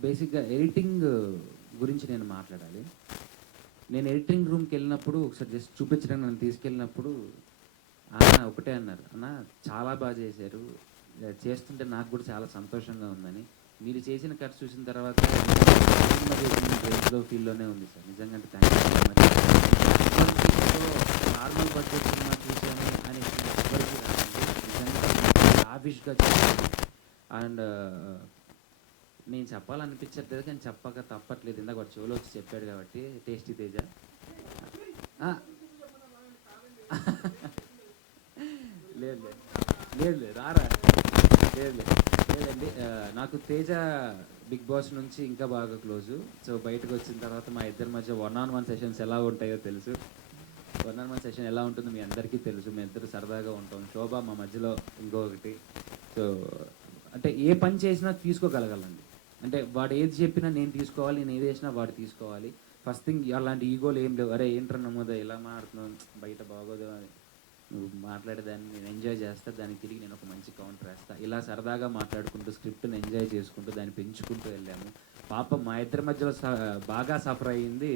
బేసిక్‌గా ఎడిటింగ్ గురించి నేను మాట్లాడాలి. నేను ఎడిటింగ్ రూమ్‌కెళ్ళినప్పుడు ఒకసారి జస్ట్ చూపించడానికి నన్ను తీసుకెళ్ళినప్పుడు అన్న ఒకటే అన్నారు. "అన్న చాలా బాగా చేశారు. చేస్తుంటే నాకు కూడా చాలా సంతోషంగా ఉందని. మీరు చేసిన కట్స్ చూసిన తర్వాత సినిమా చేసిన రేంజ్‌లో ఫీల్‌లోనే ఉంది సార్. నిజంగా అంటే thank you so much. Normal budget cinema చూసాను అని ఎవ్వరికీ రాదండి. నిజంగా లావిష్‌గా చేశారు. అండ్ నేను చెప్పాలనిపించట్లేదు కానీ చెప్పక తప్పట్లేదు. ఇందాక వాడు చెవులో వచ్చి చెప్పాడు కాబట్టి టేస్టీ తేజ. లేదు లేదు లేదు లేదు రారా లేదు లేదు లేదండి. నాకు తేజ బిగ్ బాస్ నుంచి ఇంకా బాగా క్లోజు. సో బయటకు వచ్చిన తర్వాత మా ఇద్దరి మధ్య 1-on-1 సెషన్స్ ఎలా ఉంటాయో తెలుసు. 1-on-1 సెషన్ ఎలా ఉంటుందో మీ అందరికీ తెలుసు. మీ ఇద్దరు సరదాగా ఉంటాం. శోభ మా మధ్యలో ఇంకొకటి. సో అంటే ఏ పని చేసినా తీసుకోగలగాలండి. అంటే వాడు ఏది చెప్పినా నేను తీసుకోవాలి, నేను ఏది చేసినా వాడు తీసుకోవాలి. ఫస్ట్ థింగ్ అలాంటి ఈగోలు ఏం లేవు. అరే ఏంట్రా నమ్మోదా ఇలా మాట్లాడుతున్నావు, బయట బాగోదు అని నువ్వు మాట్లాడేదాన్ని నేను ఎంజాయ్ చేస్తా, దానికి తిరిగి నేను ఒక మంచి కౌంటర్ వేస్తా. ఇలా సరదాగా మాట్లాడుకుంటూ స్క్రిప్ట్ని ఎంజాయ్ చేసుకుంటూ దాన్ని పెంచుకుంటూ వెళ్ళాము. పాపం మా ఇద్దరి మధ్యలో బాగా సఫర్ అయ్యింది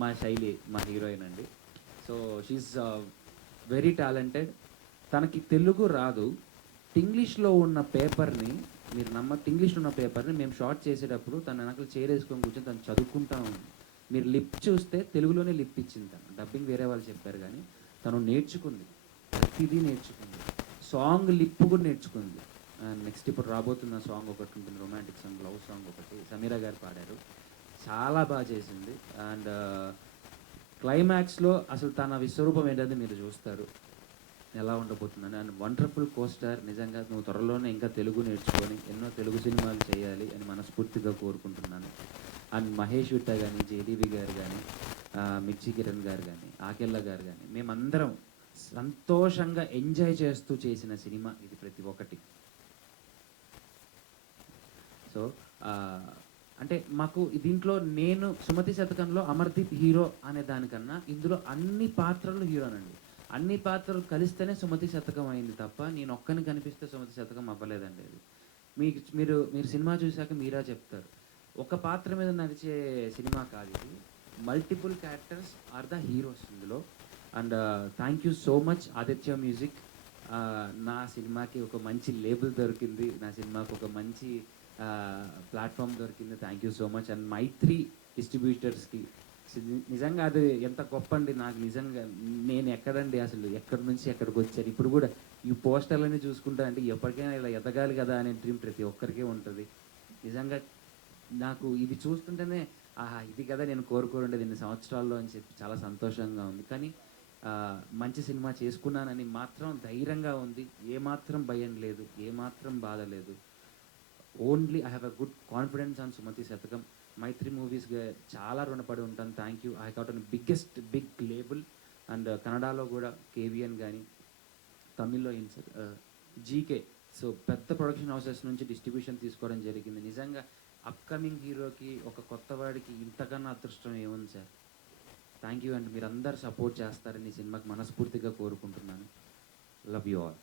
మా శైలి, మా హీరోయిన్ అండి. So she is very talented. తనకి తెలుగు రాదు. ఇంగ్లీష్లో ఉన్న పేపర్ని మీరు ఇంగ్లీష్లో ఉన్న పేపర్ని మేము షార్ట్ చేసేటప్పుడు తన వెనకలు చేరేసుకొని కూర్చొని తను చదువుకుంటా ఉంది. మీరు లిప్ చూస్తే తెలుగులోనే లిప్ ఇచ్చింది. తను డబ్బింగ్ వేరే వాళ్ళు చెప్పారు కానీ తను నేర్చుకుంది, ప్రతిదీ నేర్చుకుంది. సాంగ్ లిప్ కూడా నేర్చుకుంది. నెక్స్ట్ ఇప్పుడు రాబోతున్న సాంగ్ ఒకటి ఉంటుంది, రొమాంటిక్ సాంగ్, లవ్ సాంగ్ ఒకటి సమీరా గారు పాడారు. చాలా బాగా చేసింది. అండ్ క్లైమాక్స్లో అసలు తన విశ్వరూపం ఏంటంటే మీరు చూస్తారు ఎలా ఉండబోతుందని. And wonderful costar. నిజంగా నువ్వు త్వరలోనే ఇంకా తెలుగు నేర్చుకొని ఎన్నో తెలుగు సినిమాలు చేయాలి అని మనస్ఫూర్తిగా కోరుకుంటున్నాను. అండ్ మహేష్ విట్ట కానీ, జేడీవి గారు కానీ, మిర్చి కిరణ్ గారు కానీ, ఆకెళ్ళ గారు కానీ, మేమందరం సంతోషంగా ఎంజాయ్ చేస్తూ చేసిన సినిమా ఇది ప్రతి ఒక్కటి. సో అంటే మాకు దీంట్లో నేను సుమతి శతకంలో అమర్దీప్ హీరో అనే దానికన్నా ఇందులో అన్ని పాత్రలు హీరోనండి. అన్ని పాత్రలు కలిస్తేనే సుమతి శతకం అయింది తప్ప నేను ఒక్కని కనిపిస్తే సుమతి శతకం అవ్వలేదండి. అది మీరు సినిమా చూశాక మీరా చెప్తారు. ఒక పాత్ర మీద నడిచే సినిమా కాదు ఇది. Multiple characters are the heroes ఇందులో. And thank you so much Aditya music. నా సినిమాకి ఒక మంచి లేబుల్ దొరికింది, నా సినిమాకి ఒక మంచి ప్లాట్ఫామ్ దొరికింది. Thank you so much. And Mythri డిస్ట్రిబ్యూటర్స్కి నిజంగా అది ఎంత గొప్ప అండి. నాకు నిజంగా నేను ఎక్కడండి అసలు ఎక్కడి నుంచి ఎక్కడికి వచ్చాను. ఇప్పుడు కూడా ఈ పోస్టర్లన్నీ చూసుకుంటా అంటే ఎప్పటికైనా ఇలా ఎదగాలి కదా అనే డ్రీమ్ ప్రతి ఒక్కరికి ఉంటుంది. నిజంగా నాకు ఇది చూస్తుంటేనే ఆహా ఇది కదా నేను కోరుకోరుండేది ఇన్ని సంవత్సరాల్లో అని చెప్పి చాలా సంతోషంగా ఉంది. కానీ మంచి సినిమా చేసుకున్నానని మాత్రం ధైర్యంగా ఉంది. ఏమాత్రం భయం లేదు, ఏమాత్రం బాధ లేదు. Only I have a good confidence on Sumathi Sathakam. Mythri మూవీస్గా చాలా రుణపడి ఉంటాను. Thank you. I got an big label. And కన్నడలో కూడా కేవిఎన్ కానీ, తమిళ్లో జీకే. సో పెద్ద ప్రొడక్షన్ హౌసెస్ నుంచి డిస్ట్రిబ్యూషన్ తీసుకోవడం జరిగింది. నిజంగా అప్కమింగ్ హీరోకి ఒక కొత్త వాడికి ఇంతకన్నా అదృష్టం ఏముంది సార్. Thank you. అండ్ మీరందరూ సపోర్ట్ చేస్తారని ఈ సినిమాకి మనస్ఫూర్తిగా కోరుకుంటున్నాను. Love you all.